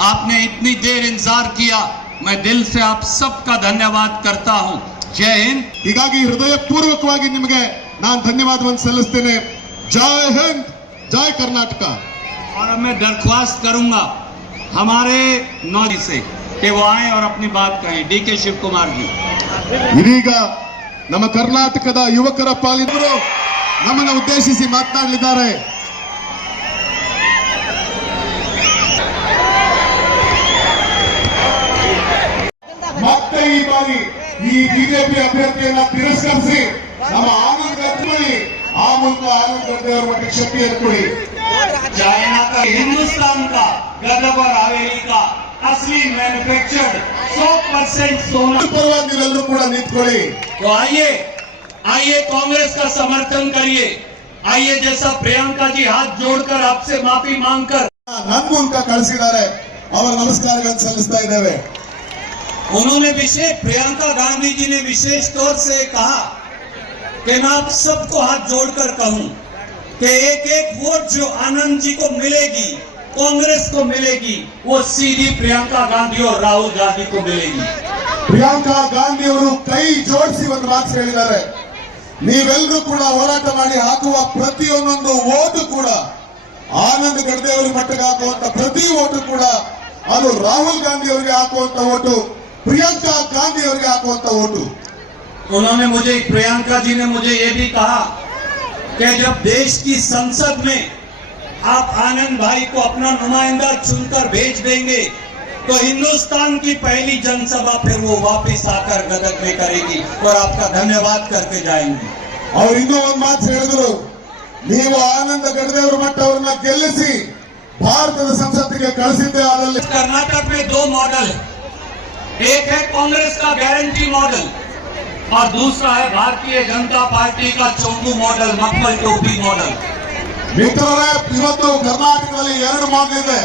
आपने इतनी देर इंतजार किया मैं दिल से आप सबका धन्यवाद करता हूं जय हिंद ಹೀಗಾಗಿ ಹೃದಯಪೂರ್ವಕವಾಗಿ ನಿಮಗೆ ನಾನು ಧನ್ಯವಾದವನ್ನು ಸಲ್ಲಿಸ್ತೇನೆ ಜೈ ಹಿಂದ್ ಜೈ ಕರ್ನಾಟಕ और अब मैं दरख्वास्त करूंगा हमारे नौजी से कि वो आए और अपनी बात कहें डी के शिव कुमार जी ಇದೀಗ ನಮ್ಮ ಕರ್ನಾಟಕದ ಯುವಕರ ಪಾಲಿನವರು ನಮ್ಮನ್ನು ಉದ್ದೇಶಿಸಿ ಮಾತನಾಡಲಿದ್ದಾರೆ ಈ ಬಿಜೆಪಿ ಅಭ್ಯರ್ಥಿಯನ್ನ ತಿರಸ್ಕರಿಸಿ ನಮ್ಮ ಆನಂದ್ ಗಡ್ಕರಿ ಆ ಮೂಲಕ ಆನಂದ್ ಗಡ್ಡೆ ಅವರ ಮಟ್ಟಿಗೆ ಶಕ್ತಿಯನ್ನು ಕೊಡಿ चाइना का हिंदुस्तान का गदब और हवेली का असली मैन्युफैक्चर्ड 100 परसेंट सोना ಪರವಾಗಿ ನೀವೆಲ್ಲರೂ ಕೂಡ ನಿಂತ್ಕೊಳ್ಳಿ तो आइए आइए कांग्रेस का समर्थन करिए आइए जैसा प्रियंका जी हाथ जोड़कर आपसे माफी मांगकर ನನ್ನ ಮೂಲಕ ಕಳಿಸಿದ್ದಾರೆ ಅವರ ನಮಸ್ಕಾರಗಳನ್ನು ಸಲ್ಲಿಸ್ತಾ ಇದ್ದೇವೆ उन्होंने विशेष प्रियंका गांधी जी ने विशेष तौर से कहा कि मैं आप सबको हाथ जोड़कर कहूं कि एक एक वोट जो आनंद जी को मिलेगी कांग्रेस को मिलेगी वो सीधी प्रियंका गांधी और राहुल गांधी को मिलेगी ಪ್ರಿಯಾಂಕಾ ಗಾಂಧಿ ಅವರು ಕೈ ಜೋಡಿಸಿ ಒಂದು ಮಾತು ಹೇಳಿದ್ದಾರೆ ನೀವೆಲ್ಲರೂ ಕೂಡ ಹೋರಾಟ ಮಾಡಿ ಹಾಕುವ ಪ್ರತಿಯೊಂದೊಂದು ಓಟು ಕೂಡ ಆನಂದ್ ಗಡ್ಡೆ ಅವರಿಗೆ ಮಟ್ಟಿಗೆ ಹಾಕುವಂತ ಪ್ರತಿ ಓಟು ಕೂಡ ಅದು ರಾಹುಲ್ ಗಾಂಧಿ ಅವರಿಗೆ ಹಾಕುವಂತ ಓಟು ಪ್ರಿಯಾಂಕಾ ಗಾಂಧಿ ಅವರಿಗೆ ಹಾಕುವಂತ ಓಟು उन्होंने मुझे प्रियंका जी ने मुझे ये भी कहा कि जब देश की संसद में आप आनंद भाई को अपना नुमाइंदा चुनकर भेज देंगे तो हिंदुस्तान की पहली जनसभा फिर वो वापस आकर गदग में करेगी और आपका धन्यवाद करके जाएंगी ಅವ್ರು ಇನ್ನೂ ಒಂದು ಮಾತು ಹೇಳಿದ್ರು ನೀವು ಆನಂದ ಗಡ್ಡೆ ಅವರ ಮಟ್ಟ ಅವ್ರನ್ನ ಗೆಲ್ಲಿಸಿ ಭಾರತದ ಸಂಸತ್ತಿಗೆ ಕಳಿಸಿದ್ದೆ ಆದಲ್ಲಿ कर्नाटक में दो मॉडल है एक है कांग्रेस का गारंटी मॉडल और दूसरा है भारतीय जनता पार्टी का चौंगू मॉडल मक्कल टोपी मॉडल ಮಿತ್ರರೇ ಇವತ್ತು ಕರ್ನಾಟಕದಲ್ಲಿ ಎರಡು ಮಾರ್ಗ ಇದೆ